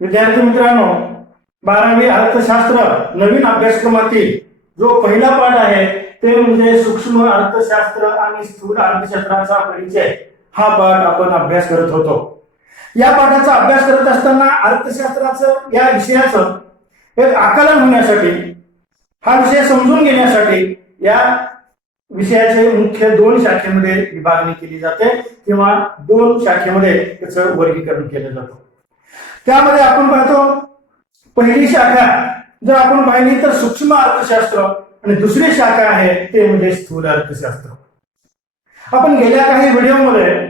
विद्यार्थी मित्रांनो, 12वी अर्थशास्त्र नवीन अभ्यासक्रमातील जो पहिला पाठ आहे ते म्हणजे सूक्ष्म अर्थशास्त्र आणि स्थूल अर्थशास्त्राचा परिचय हा पाठ आपण अभ्यास करत होतो. या पाठाचा अभ्यास करत असताना अर्थशास्त्राचं या विषयाचं एक आकलन होण्यासाठी, हा विषय समजून घेण्यासाठी या विषयाचे मुख्य 2 शाखेमध्ये विभागणी केली जाते किंवा 2 शाखेमध्ये त्याचं वर्गीकरण केलं जातं. त्यामध्ये आपण पाहतो, पहिली शाखा जर आपण पाहिली तर सूक्ष्म अर्थशास्त्र आणि दुसरी शाखा आहे ते म्हणजे स्थूल अर्थशास्त्र. आपण गेल्या काही व्हिडिओमध्ये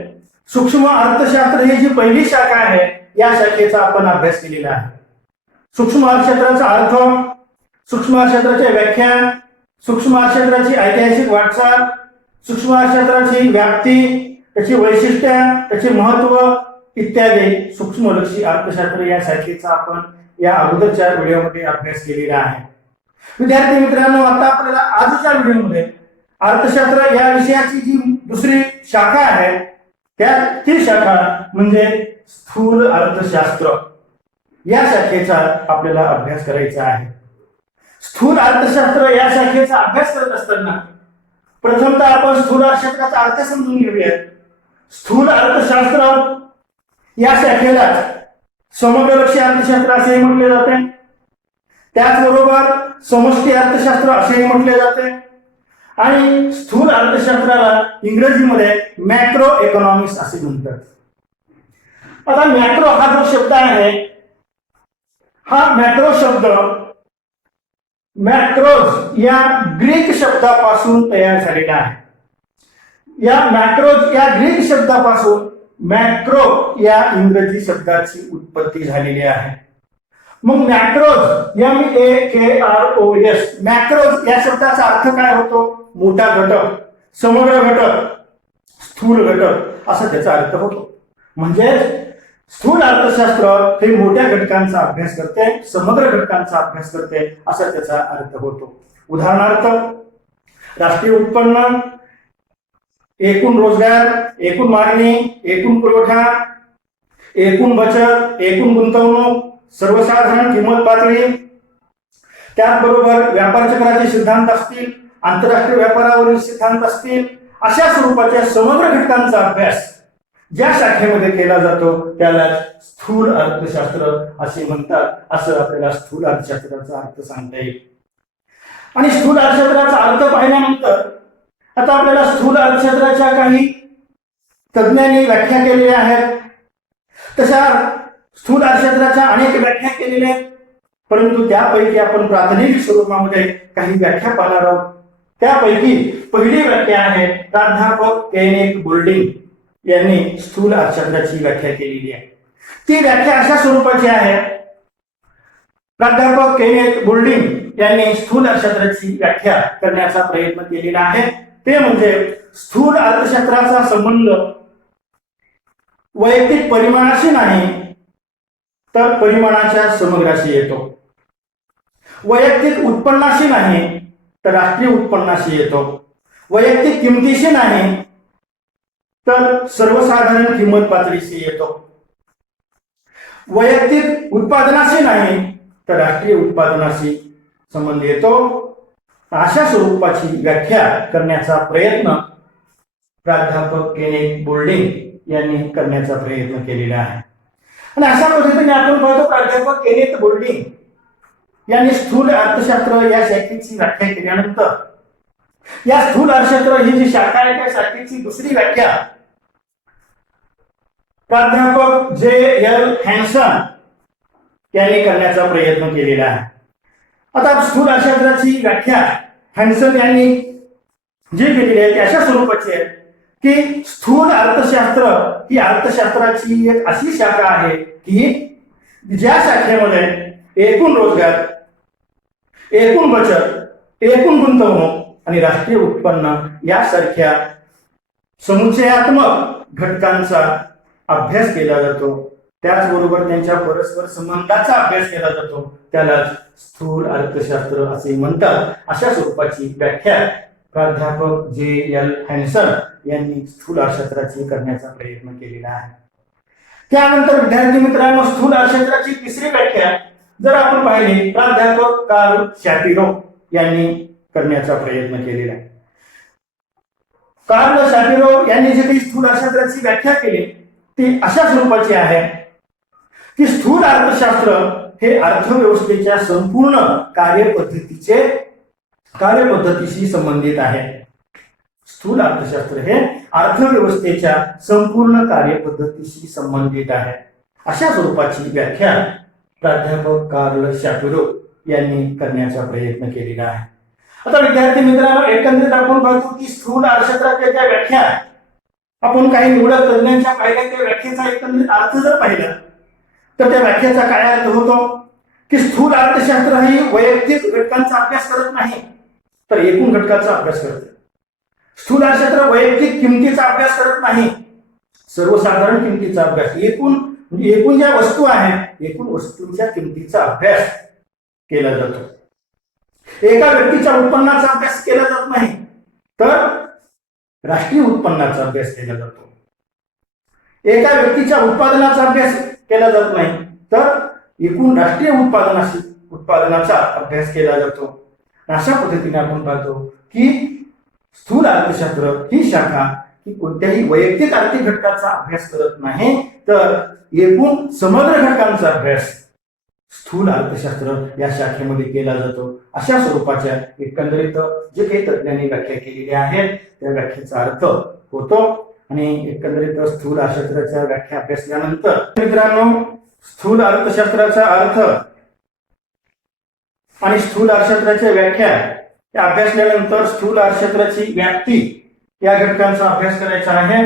सूक्ष्म अर्थशास्त्र ही जी पहिली शाखा आहे या शाखेचा आपण अभ्यास केलेला आहे. सूक्ष्म अर्थशास्त्राचा अर्थ, सूक्ष्म अर्थशास्त्राची व्याख्या, सूक्ष्म अर्थशास्त्राची ऐतिहासिक वाटचाल, सूक्ष्म अर्थशास्त्राची व्याप्ती, त्याची वैशिष्ट्ये, त्याचे महत्व इत्यादी सूक्ष्मलक्षी अर्थशास्त्र या शाखेचा आपण या अगोदरच्या व्हिडिओमध्ये अभ्यास केलेला आहे. विद्यार्थी मित्रांनो, आता आपल्याला आजच्या व्हिडिओमध्ये अर्थशास्त्र या विषयाची जी दुसरी शाखा आहे ती शाखा म्हणजे स्थूल अर्थशास्त्र या शाखेचा आपल्याला अभ्यास करायचा आहे. स्थूल अर्थशास्त्र या शाखेचा अभ्यास करत असताना प्रथमतः आपण स्थूल अर्थशास्त्राचा अर्थ समजून घेऊया. स्थूल अर्थशास्त्र या शाखेला समग्रलक्षी अर्थशास्त्र असेही म्हटले जाते, त्याचबरोबर समष्टी अर्थशास्त्र असेही म्हटले जाते आणि स्थूल अर्थशास्त्राला इंग्रजीमध्ये मॅक्रो इकॉनॉमिक्स असे म्हणतात. आता मॅक्रो हा जो शब्द आहे, हा मॅक्रो शब्द मॅक्रोज या ग्रीक शब्दापासून तयार झालेला आहे. या मॅक्रोज या ग्रीक शब्दापासून मॅक्रो या इंग्रजी शब्दाची उत्पत्ती झालेली आहे. मग मॅक्रोज MAKROS मॅक्रोज या शब्दाचा अर्थ काय होतो? मोठा घटक, समग्र घटक, स्थूल घटक असा त्याचा अर्थ होतो. म्हणजे स्थूल अर्थशास्त्र हे मोठ्या घटकांचा अभ्यास करते, समग्र घटकांचा अभ्यास करते असा त्याचा अर्थ होतो. उदाहरणार्थ, राष्ट्रीय उत्पन्न, एकूण रोजगार, एकूण मागणी, एकूण पुरवठा, एकूण बचत, एकूण गुंतवणूक, सर्वसाधारण किंमत पातळी, त्याचबरोबर व्यापार चक्राचे सिद्धांत असतील, आंतरराष्ट्रीय व्यापारावरील सिद्धांत असतील, अशा स्वरूपाच्या समग्र घटकांचा अभ्यास ज्या शाखेमध्ये केला जातो त्याला स्थूल अर्थशास्त्र असे म्हणतात. असं आपल्याला स्थूल अर्थशास्त्राचा अर्थ सांगता येईल. आणि स्थूल अर्थशास्त्राचा अर्थ पाहिल्यानंतर आता आपल्याला स्थूल अर्थशास्त्राच्या काही तज्ञांनी व्याख्या केलेल्या आहेत. तशा स्थूल अर्थशास्त्राच्या अनेक व्याख्या केलेल्या आहेत, परंतु त्यापैकी आपण प्राथमिक स्वरूपामध्ये काही व्याख्या पाहणार आहोत. त्यापैकी पहिली व्याख्या आहे प्राध्यापक केनेथ बोल्डिंग यांनी स्थूल अर्थशास्त्राची व्याख्या केलेली आहे. ती व्याख्या अशा स्वरूपाची आहे. प्राध्यापक केनेथ बोल्डिंग यांनी स्थूल अर्थशास्त्राची व्याख्या करण्याचा प्रयत्न केलेला आहे. ते म्हणजे स्थूल अर्थशास्त्राचा संबंध वैयक्तिक परिमाणाशी नाही तर परिमाणाच्या समग्राशी येतो. वैयक्तिक उत्पन्नाशी नाही तर राष्ट्रीय उत्पन्नाशी येतो. वैयक्तिक किमतीशी नाही तर सर्वसाधारण किंमत पातळीशी येतो. वैयक्तिक उत्पादनाशी नाही तर राष्ट्रीय उत्पादनाशी संबंध येतो. अशा स्वरूपाची व्याख्या करण्याचा प्रयत्न प्राध्यापक केनेथ बोल्डिंग यांनी करण्याचा प्रयत्न केलेला आहे. आणि अशा पद्धतीने आपण पाहतो, प्राध्यापक केनेथ बोल्डिंग यांनी स्थूल अर्थशास्त्र या शाखेची व्याख्या केल्यानंतर या स्थूल अर्थशास्त्र ही जी शाखा आहे त्या शाखेची दुसरी व्याख्या प्राध्यापक JL हॅन्सन यांनी करण्याचा प्रयत्न केलेला आहे. आता स्थूल अर्थशास्त्राची व्याख्या हॅन्सन यांनी जी केलेली आहे ती अशा स्वरूपाची आहे की स्थूल अर्थशास्त्र ही अर्थशास्त्राची एक अशी शाखा आहे की ज्या शाखेमध्ये एकूण रोजगार, एकूण बचत, एकूण गुंतवणूक आणि राष्ट्रीय उत्पन्न यासारख्या समुच्चयात्मक घटकांचा अभ्यास केला जातो. त्याचबरोबर त्यांच्या परस्पर संबंधाचा अभ्यास केला जातो. त्याला स्थूल अर्थशास्त्र असे म्हणतात. अशा स्वरूपाची व्याख्या प्राध्यापक JL हॅन्सन यांनी स्थूल अर्थशास्त्राची करण्याचा प्रयत्न केलेला आहे. त्यानंतर विद्यार्थी मित्रांनो, स्थूल अर्थशास्त्राची तिसरी व्याख्या जर आपण पाहिली, प्राध्यापक कार्ल शॅपिरो यांनी करण्याचा प्रयत्न केलेला आहे. कार्ल शॅपिरो यांनी जे काही स्थूल अर्थशास्त्राची व्याख्या केली ती अशा स्वरूपाची आहे की स्थूल अर्थशास्त्र हे अर्थव्यवस्थेच्या संपूर्ण कार्यपद्धतीशी संबंधित आहे. स्थूल अर्थशास्त्र हे अर्थव्यवस्थेच्या संपूर्ण कार्यपद्धतीशी संबंधित आहे, अशा स्वरूपाची व्याख्या प्राध्यापक कार्ल शॅपिरो यांनी करण्याचा प्रयत्न केलेला आहे. आता विद्यार्थी मित्रांनो, एकंदरीत आपण पाहतो की स्थूल अर्थशास्त्राच्या ज्या व्याख्या आपण काही निवडक तज्ञांच्या पाहिल्या, त्या व्याख्येचा एकंदरीत अर्थ जर पाहिला तर त्या व्याख्येचा काय अर्थ होतो की स्थूल अर्थशास्त्र ही वैयक्तिक घटकांचा अभ्यास करत नाही तर एकूण घटकाचा अभ्यास करते. स्थूल अर्थशास्त्र वैयक्तिक किमतीचा अभ्यास करत नाही, सर्वसाधारण किमतीचा अभ्यास, एकूण ज्या वस्तू आहेत एकूण वस्तूंच्या किमतीचा अभ्यास केला जातो. एका व्यक्तीच्या उत्पन्नाचा अभ्यास केला जात नाही तर राष्ट्रीय उत्पन्नाचा अभ्यास केला जातो. एका व्यक्तीच्या उत्पादनाचा अभ्यास केला जात नाही तर एकूण राष्ट्रीय उत्पादनाचा अभ्यास केला जातो. अशा पद्धतीने आपण पाहतो की स्थूल अर्थशास्त्र ही शाखा ही कोणत्याही वैयक्तिक आर्थिक घटकाचा अभ्यास करत नाही तर एकूण समग्र घटकांचा अभ्यास स्थूल अर्थशास्त्र या शाखेमध्ये केला जातो. अशा स्वरूपाच्या एकंदरीत जे काही तज्ञांनी व्याख्या केलेल्या आहेत त्या व्याख्येचा अर्थ होतो. आणि एकंदरीत स्थूल अर्थशास्त्राच्या व्याख्या अभ्यासल्यानंतर मित्रांनो, स्थूल अर्थशास्त्राचा अर्थ आणि स्थूल अर्थशास्त्राच्या व्याख्या या अभ्यासल्यानंतर स्थूल अर्थशास्त्राची व्याप्ती या घटकांचा अभ्यास करायचा आहे.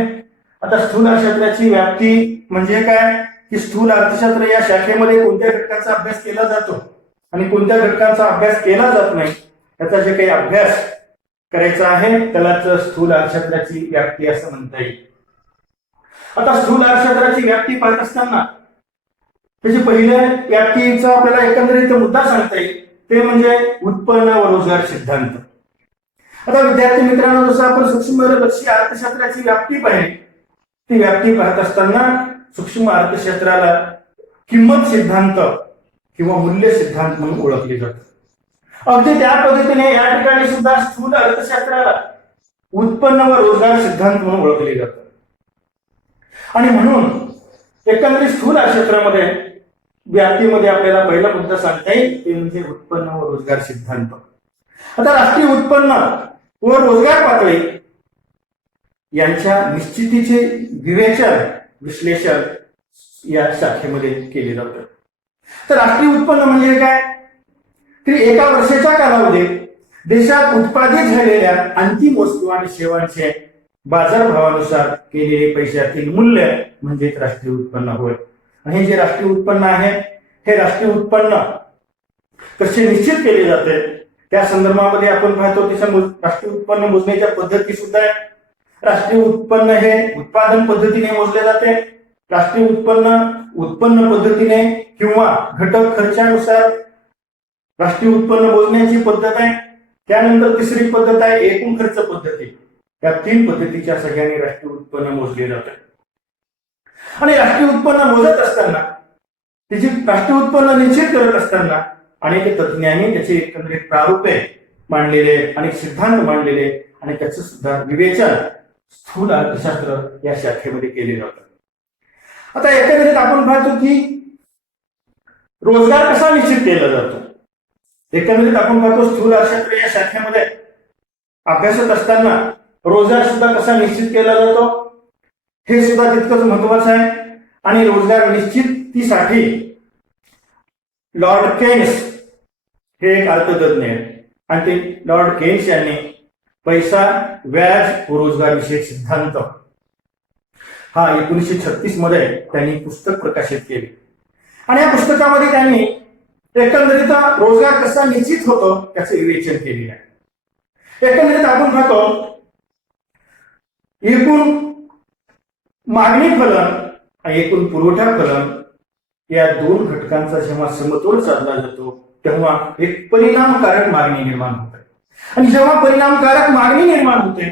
आता स्थूल अर्थशास्त्राची व्याप्ती म्हणजे काय की स्थूल अर्थशास्त्र या शाखेमध्ये कोणत्या घटकांचा अभ्यास केला जातो आणि कोणत्या घटकांचा अभ्यास केला जात नाही याचा जे काही अभ्यास करायचा आहे त्यालाच स्थूल अर्थशास्त्राची व्याप्ती असं म्हणता येईल. आता स्थूल अर्थशास्त्राची व्याप्ती पाहत असताना त्याची पहिल्या व्याप्तीचा आपल्याला एकंदरीत मुद्दा सांगता येईल ते म्हणजे उत्पन्न व रोजगार सिद्धांत. आता विद्यार्थी मित्रांनो, जसं आपण सूक्ष्मदर्शी अर्थशास्त्राची व्याप्ती पाहिली, ती व्याप्ती पाहत असताना सूक्ष्म अर्थशास्त्राला किंमत सिद्धांत किंवा मूल्य सिद्धांत म्हणून ओळखले जातं. अगदी त्या पद्धतीने या ठिकाणी सुद्धा स्थूल अर्थशास्त्राला उत्पन्न व रोजगार सिद्धांत म्हणून ओळखले जातं. आणि म्हणून एकंदरीत स्थूल अर्थशास्त्रामध्ये व्याप्तीमध्ये आपल्याला पहिला मुद्दा सांगता येईल ते म्हणजे उत्पन्न व रोजगार सिद्धांत. आता राष्ट्रीय उत्पन्न व रोजगार पातळी यांच्या निश्चितीचे विश्लेषण या शाखेमध्ये केले जातं. तर राष्ट्रीय उत्पन्न म्हणजे काय की एका वर्षाच्या कालावधीत देशात उत्पादित झालेल्या अंतिम वस्तू आणि सेवांचे बाजारभावानुसार केलेले पैशातील मूल्य म्हणजे राष्ट्रीय उत्पन्न होय. आणि हे जे राष्ट्रीय उत्पन्न आहे हे राष्ट्रीय उत्पन्न कसे निश्चित केले जाते त्या संदर्भामध्ये आपण पाहतो की राष्ट्रीय उत्पन्न मोजण्याच्या पद्धती सुद्धा आहे. राष्ट्रीय उत्पन्न हे उत्पादन पद्धतीने मोजले जाते. राष्ट्रीय उत्पन्न पद्धतीने किंवा घटक खर्चानुसार राष्ट्रीय उत्पन्न मोजण्याची पद्धत आहे. त्यानंतर तिसरी पद्धत आहे एकूण खर्च पद्धती. या तीन पद्धतीच्या सगळ्यांनी राष्ट्रीय उत्पन्न मोजले जाते. आणि राष्ट्रीय उत्पन्न मोजत असताना त्याची राष्ट्रीय उत्पन्न निश्चित करत असताना अनेक तज्ञांनी त्याचे एकंदरीत प्रारूपे मांडलेले, अनेक सिद्धांत मांडलेले आणि त्याचं सुद्धा विवेचन स्थूल अर्थशास्त्र या शाखेमध्ये केले जातं. आता एकंदरीत आपण पाहतो की रोजगार कसा निश्चित केला जातो. एकंदरीत आपण पाहतो स्थूल अर्थशास्त्र या शाखेमध्ये अभ्यासत असताना रोजगार सुद्धा कसा निश्चित केला जातो हे सुद्धा तितकंच महत्वाचं आहे. आणि रोजगार निश्चितीसाठी लॉर्ड केन्स हे एक अर्थतज्ञ आहेत आणि ते लॉर्ड केन्स यांनी पैसा, व्याज व रोजगार विषयक सिद्धांत हा 1936 मध्ये त्यांनी पुस्तक प्रकाशित केले. आणि या पुस्तकामध्ये त्यांनी एकंदरीत रोजगार कसा निश्चित होतो त्याचे विवेचन केलेले आहे. एकंदरीत आपण पाहतो एकूण मागणी फलन आणि एकूण पुरवठा फलन या दोन घटकांचा जेव्हा समतोल साधला जातो तेव्हा एक परिणामकारक मागणी निर्माण होते. आणि जेव्हा परिणामकारक मागणी निर्माण होते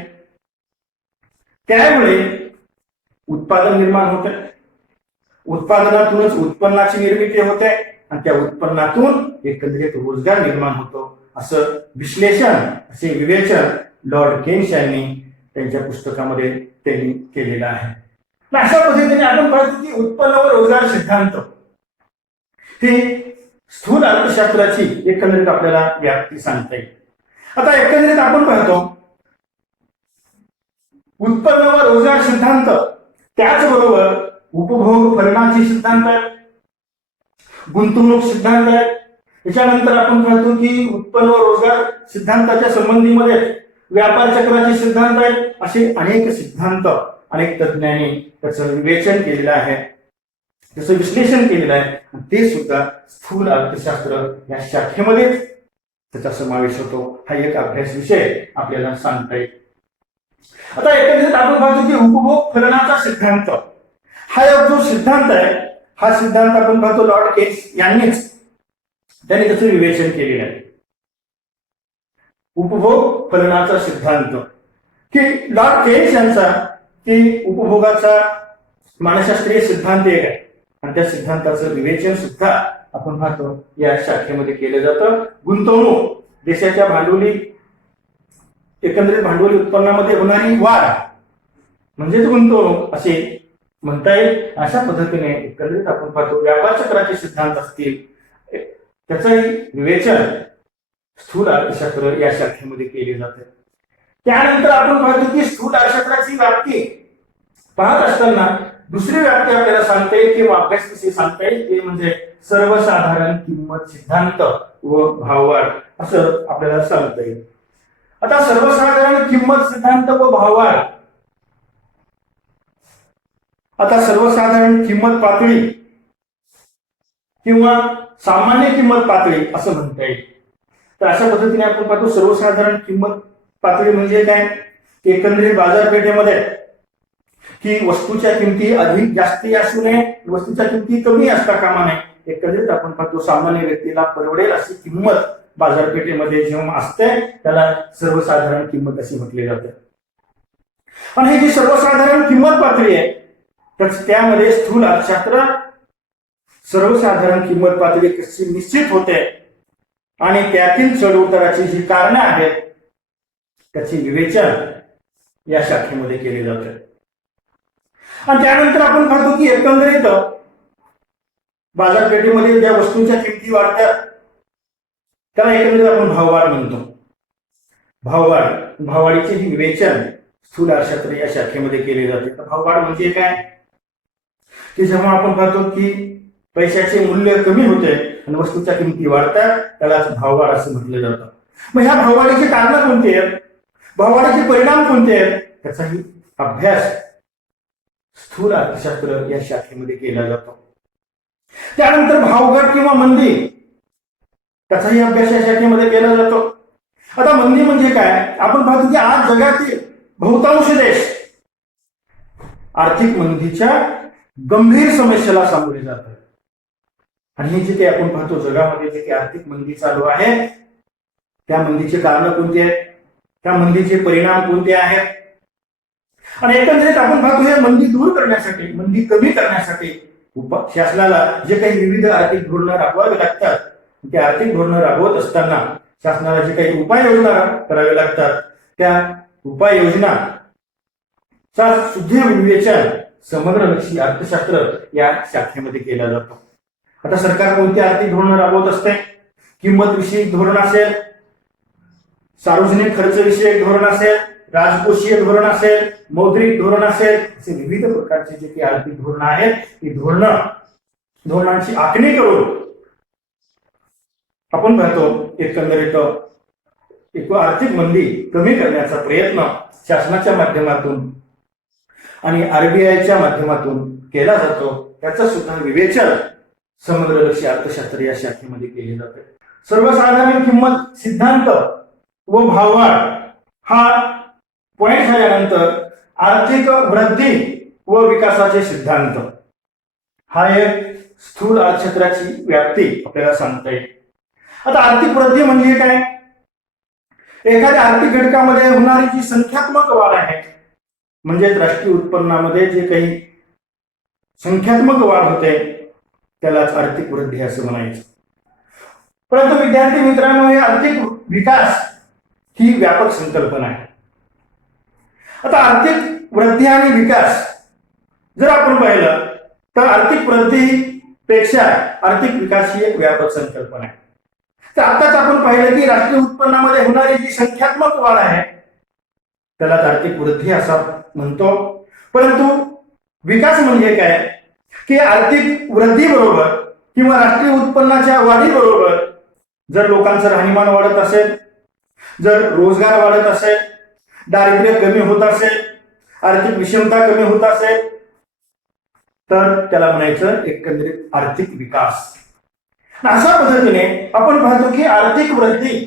त्यावेळी उत्पादन निर्माण होते. उत्पादनातूनच उत्पन्नाची निर्मिती होते आणि त्या उत्पन्नातून एकंदरीत रोजगार निर्माण होतो, असं विश्लेषण, असे विवेचन लॉर्ड केन्स यांनी त्यांच्या पुस्तकामध्ये त्यांनी केलेलं आहे. अशा पद्धतीने आपण पाहतो की उत्पन्न व रोजगार सिद्धांत ही स्थूल अर्थशास्त्राची एकंदरीत आपल्याला व्याप्ती सांगता येईल. आता एकंदरीत आपण पाहतो उत्पन्न व रोजगार सिद्धांत, त्याचबरोबर उपभोग फलनाची सिद्धांत, गुंतवणूक सिद्धांत. त्याच्यानंतर आपण पाहतो की उत्पन्न व रोजगार सिद्धांताच्या संबंधीमध्ये व्यापार चक्राचे सिद्धांत आहेत. असे अनेक सिद्धांत अनेक तज्ञांनी त्याचं विवेचन केलेलं आहे, त्याचं विश्लेषण केलेलं आहे. ते सुद्धा स्थूल अर्थशास्त्र या शाखेमध्येच त्याचा समावेश होतो. हा एक अभ्यास विषय आपल्याला सांगता येईल. आता एकंदरीत आपण पाहतो की उपभोग फलनाचा सिद्धांत हा जो सिद्धांत आहे, हा सिद्धांत आपण पाहतो लॉर्ड केन्स यांनीच त्यांनी त्याचं विवेचन केलेलं आहे. उपभोग फलनाचा सिद्धांत की लॉर्ड केन्स यांचा की उपभोगाचा मानसशास्त्रीय सिद्धांत एक आहे आणि त्या सिद्धांताचं विवेचन सुद्धा आपण पाहतो या शाखेमध्ये केलं जातं. गुंतवणूक, देशाच्या भांडवली एकंदरीत भांडवली उत्पन्नामध्ये होणारी वाढ म्हणजेच गुंतवणूक असे म्हणता येईल. अशा पद्धतीने एकंदरीत आपण पाहतो व्यापार चक्राचे सिद्धांत असतील, त्याचंही विवेचन स्थूल अर्थशास्त्र या शाखेमध्ये केले जाते. त्यानंतर आपण पाहतो की स्थूल अर्थशास्त्राची व्याप्ती पाहत असताना दुसरी व्याप्ती आपल्याला सांगता येईल किंवा अभ्यास कशी सांगता येईल, ते म्हणजे सर्वसाधारण किंमत सिद्धांत व भाववाढ असं आपल्याला सांगता येईल. आता सर्वसाधारण किंमत सिद्धांत व भाववाढ, आता सर्वसाधारण किंमत पातळी किंवा सामान्य किंमत पातळी असं म्हणता येईल. तर अशा पद्धतीने आपण पाहतो सर्वसाधारण किंमत पातळी म्हणजे काय, एकंदरीत बाजारपेठेमध्ये की वस्तूच्या किमती अधिक जास्ती असू नये, वस्तूच्या किमती कमी असता कामा नये. एकंदरीत आपण पाहतो सामान्य व्यक्तीला परवडेल अशी किंमत बाजारपेठेमध्ये जेव्हा असते त्याला सर्वसाधारण किंमत अशी म्हटली जाते. आणि ही जी सर्वसाधारण किंमत पातळी आहे तर त्यामध्ये स्थूल अर्थशास्त्र सर्वसाधारण किंमत पातळी कशी निश्चित होते आणि त्यातील चढ उताराची जी कारणं आहेत त्याचे विवेचन या शाखेमध्ये केले जाते. आणि त्यानंतर आपण पाहतो की एकंदरीत बाजारपेठेमध्ये ज्या वस्तूंच्या किमती वाढतात त्याला एकंदरीत आपण भाववाढ म्हणतो. भाववाढीचे विवेचन स्थूल अर्थशास्त्र या शाखेमध्ये केले जाते. तर भाववाढ म्हणजे काय की जेव्हा आपण पाहतो की पैशाचे मूल्य कमी होते आणि वस्तूच्या किमती वाढतात त्याला भाववाढ असं म्हटलं जातं. मग ह्या भाववाढीची कारणं कोणती आहेत, भाववाढीचे परिणाम कोणते आहेत, त्याचाही अभ्यास स्थूल अर्थशास्त्र या शाखेमध्ये केला जातो. त्यानंतर भावघट किंवा मंदी, त्याचाही अभ्यास या शाखेमध्ये केला जातो. आता मंदी म्हणजे काय, आपण पाहतो की आज जगातील बहुतांश देश आर्थिक मंदीच्या गंभीर समस्येला सामोरे जातात. आणि जे काही आपण पाहतो जगामध्ये जे काही आर्थिक मंदी चालू आहे त्या मंदीचे कारण कोणते आहेत, त्या मंदीचे परिणाम कोणते आहेत, आणि एकंदरीत आपण पाहतो हे मंदी दूर करण्यासाठी, मंदी कमी करण्यासाठी शासनाला जे काही विविध आर्थिक धोरणं राबवावी लागतात, ते आर्थिक धोरणं राबवत असताना शासनाला जे काही उपाययोजना करावे लागतात त्या उपाययोजनाचा सुद्धा विवेचन समग्रलक्षी अर्थशास्त्र या शाखेमध्ये केला जातो. आता सरकार कोणती आर्थिक धोरणं राबवत असते, किंमत विषयक धोरण असेल, सार्वजनिक खर्च विषयक धोरण असेल, राजकोषीय धोरण असेल, मौद्रिक धोरण असेल, असे विविध प्रकारचे जे काही आर्थिक धोरणं आहेत ही धोरणांची आखणी करून आपण पाहतो एकंदरीत एक आर्थिक मंदी कमी करण्याचा प्रयत्न शासनाच्या माध्यमातून आणि आरबीआयच्या माध्यमातून केला जातो. त्याचं सुद्धा विवेचन समग्रलक्षी अर्थशास्त्र या शाखेमध्ये केले जाते. सर्वसाधारण किंमत सिद्धांत व भाववाढ हा पॉइंट झाल्यानंतर आर्थिक वृद्धी व विकासाचे सिद्धांत हा एक स्थूल अर्थशास्त्राची व्याप्ती आपल्याला सांगता येईल. आता आर्थिक वृद्धी म्हणजे काय, एखाद्या आर्थिक घटकामध्ये होणारी जी संख्यात्मक वाढ आहे म्हणजे राष्ट्रीय उत्पन्नामध्ये जे काही संख्यात्मक वाढ होते त्यालाच आर्थिक वृद्धी असं म्हणायचं. परंतु विद्यार्थी मित्रांनो, हे आर्थिक विकास ही व्यापक संकल्पना आहे. आता आर्थिक वृद्धी आणि विकास जर आपण पाहिलं तर आर्थिक वृद्धीपेक्षा आर्थिक विकास ही एक व्यापक संकल्पना आहे. तर आताच आपण पाहिलं की राष्ट्रीय उत्पन्नामध्ये होणारी जी संख्यात्मक वाढ आहे त्याला आर्थिक वृद्धी असं म्हणतो. परंतु विकास म्हणजे काय की आर्थिक वृद्धी बरोबर किंवा राष्ट्रीय उत्पन्नाच्या वाढी बरोबर जर लोकांचं राहणीमान वाढत असेल, जर रोजगार वाढत असेल, दारिद्र्य कमी होत असेल, आर्थिक विषमता कमी होत असेल तर त्याला म्हणायचं एकंदरीत आर्थिक विकास. अशा पद्धतीने आपण पाहतो की आर्थिक वृद्धी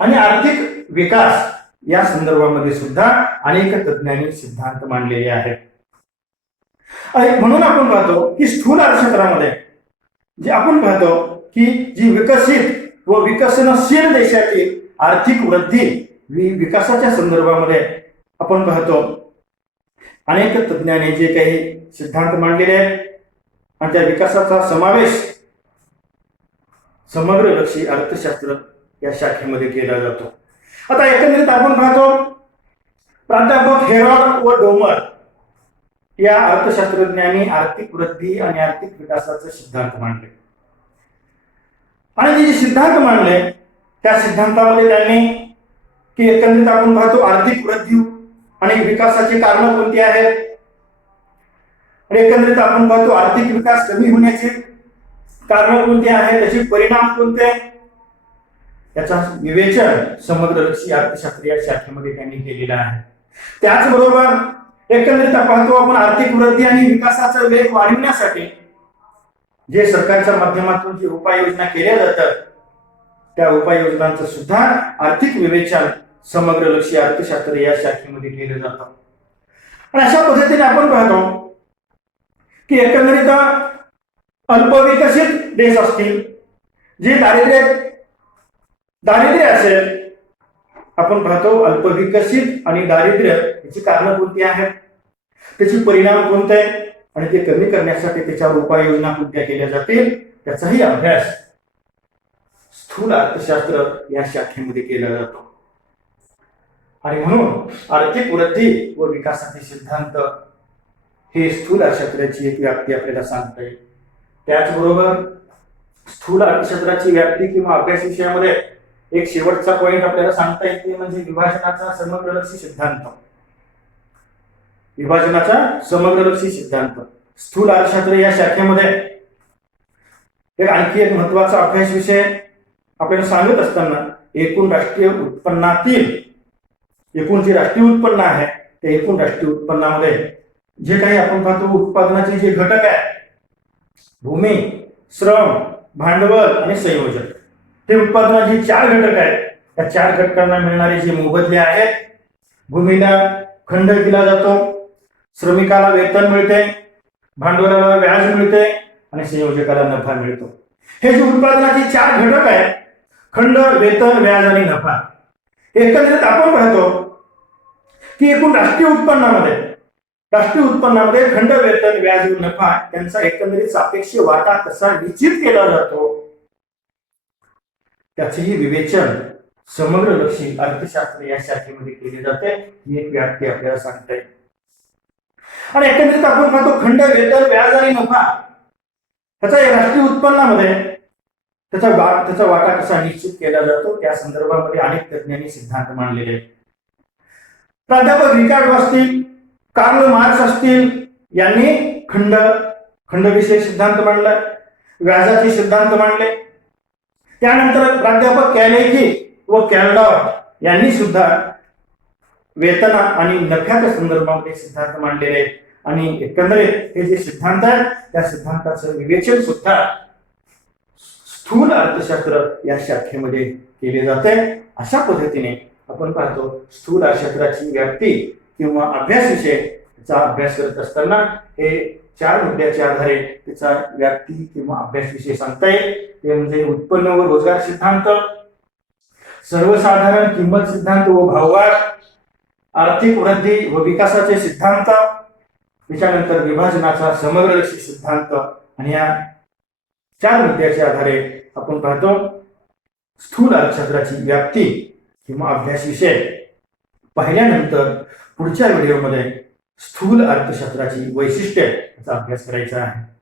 आणि आर्थिक विकास या संदर्भामध्ये सुद्धा अनेक तज्ञांनी सिद्धांत मांडलेले आहेत. म्हणून आपण पाहतो की स्थूल अर्थशास्त्रामध्ये जे आपण पाहतो की जी विकसित व विकसनशील देशातील आर्थिक वृद्धी विकासाच्या संदर्भामध्ये आपण पाहतो अनेक तज्ञांनी जे काही सिद्धांत मांडलेले आहेत आणि त्या विकासाचा समावेश समग्रलक्षी अर्थशास्त्र या शाखेमध्ये केला जातो. आता एकंदरीत आपण पाहतो प्राध्यापक हेरॉड व डोमर या अर्थशास्त्रज्ञांनी आर्थिक वृद्धी आणि आर्थिक विकासाचे सिद्धांत मांडले आणि जे सिद्धांत मांडले त्या सिद्धांतामध्ये त्यांनी की एकंदरीत आपण पाहतो आर्थिक वृद्धी आणि विकासाची कारण कोणती आहेत आणि एकंदरीत आपण पाहतो आर्थिक विकास कमी होण्याचे कारण कोणते आहे, त्याचे परिणाम कोणते, याचा विवेचन समग्रलक्षी अर्थशास्त्र या शाखेमध्ये त्यांनी केलेला आहे. त्याचबरोबर एकंदरीत पाहतो आपण आर्थिक वृद्धी आणि विकासाचा वेग वाढविण्यासाठी जे सरकारच्या माध्यमातून जे उपाययोजना केल्या जातात त्या उपाययोजनांचं सुद्धा आर्थिक विवेचन समग्रलक्षी अर्थशास्त्र या शाखेमध्ये केलं जातं. आणि अशा पद्धतीने आपण पाहतो की एकंदरीत अल्पविकसित देश असतील, जे दारिद्र्य असेल, आपण पाहतो अल्पविकसित आणि दारिद्र्य याची कारणं कोणती आहेत, त्याचे परिणाम कोणते आणि ते कमी करण्यासाठी त्याच्यावर उपाययोजना कोणत्या केल्या जातील त्याचाही अभ्यास स्थूल अर्थशास्त्र या शाखेमध्ये केला जातो. आणि म्हणून आर्थिक वृद्धी व विकासाचे सिद्धांत हे स्थूल अर्थशास्त्राची एक व्याप्ती आपल्याला सांगता येईल. त्याचबरोबर स्थूल अर्थशास्त्राची व्याप्ती किंवा अभ्यास विषयामध्ये एक शेवटचा पॉइंट आपल्याला सांगता येते म्हणजे विभाजनाचा समग्रलक्षी सिद्धांत. विभाजनाचा समग्रलक्षी सिद्धांत स्थूल अर्थशास्त्र या शाखेमध्ये एक आणखी एक महत्वाचा अभ्यास विषय आपल्याला सांगत असताना एकूण राष्ट्रीय उत्पन्नातील एकूण जे राष्ट्रीय उत्पन्न आहे त्या एकूण राष्ट्रीय उत्पन्नामध्ये जे काही आपण पाहतो उत्पादनाचे जे घटक आहेत भूमी, श्रम, भांडवल आणि संयोजन, ते उत्पादनाचे 4 घटक आहेत. त्या 4 घटकांना मिळणारे जे मोबदले आहेत, भूमीला खंड दिला जातो, श्रमिकाला वेतन मिळते, भांडवलाला व्याज मिळते आणि संयोजकाला नफा मिळतो. हे जे उत्पादनाचे 4 घटक आहेत खंड, वेतन, व्याज आणि नफा, एकंदरीत आपण पाहतो की एकूण राष्ट्रीय उत्पन्नामध्ये खंड, वेतन, व्याज व नफा त्यांचा एकंदरीत सापेक्ष वाटा कसा निश्चित केला जातो त्याचेही विवेचन समग्रलक्षी अर्थशास्त्र या शाखेमध्ये केले जाते. ही एक व्याप्ती आपल्याला सांगता येईल. आणि एकंदरीत आपण पाहतो खंड, वेतन, व्याज आणि नफा त्याचा राष्ट्रीय उत्पन्नामध्ये त्याचा वाटा कसा निश्चित केला जातो त्या संदर्भामध्ये अनेक तज्ञांनी सिद्धांत मांडलेले आहेत. प्राध्यापक रिकार्डो असतील, कार्ल मार्क्स असतील यांनी खंडविषयक सिद्धांत मांडला, व्याजाचे सिद्धांत मांडले. त्यानंतर प्राध्यापक कॅलेकी व कॅलडॉर यांनी सुद्धा वेतन आणि नफ्याच्या संदर्भामध्ये सिद्धांत मांडलेले आहेत. आणि एकंदरीत हे जे सिद्धांत आहेत त्या सिद्धांताचं विवेचन सुद्धा स्थूल अर्थशास्त्र या शाखेमध्ये केले जाते. अशा पद्धतीने आपण पाहतो स्थूल अर्थशास्त्राची व्याप्ती किंवा अभ्यास विषय त्याचा अभ्यास करत असताना हे 4 मुद्द्याच्या आधारे त्याचा व्याप्ती किंवा अभ्यास विषय सांगता येईल. ते म्हणजे उत्पन्न व रोजगार सिद्धांत, सर्वसाधारण किंमत सिद्धांत व भाववाढ, आर्थिक वृद्धी व विकासाचे सिद्धांत, त्याच्यानंतर विभाजनाचा समग्रलक्षी सिद्धांत, आणि या 4 मुद्द्याच्या आधारे आपण पाहतो स्थूल अर्थशास्त्राची व्याप्ती किंवा अभ्यास विषय पाहिल्यानंतर पुढच्या व्हिडिओमध्ये स्थूल अर्थशास्त्राची वैशिष्ट्ये याचा अभ्यास करायचा आहे.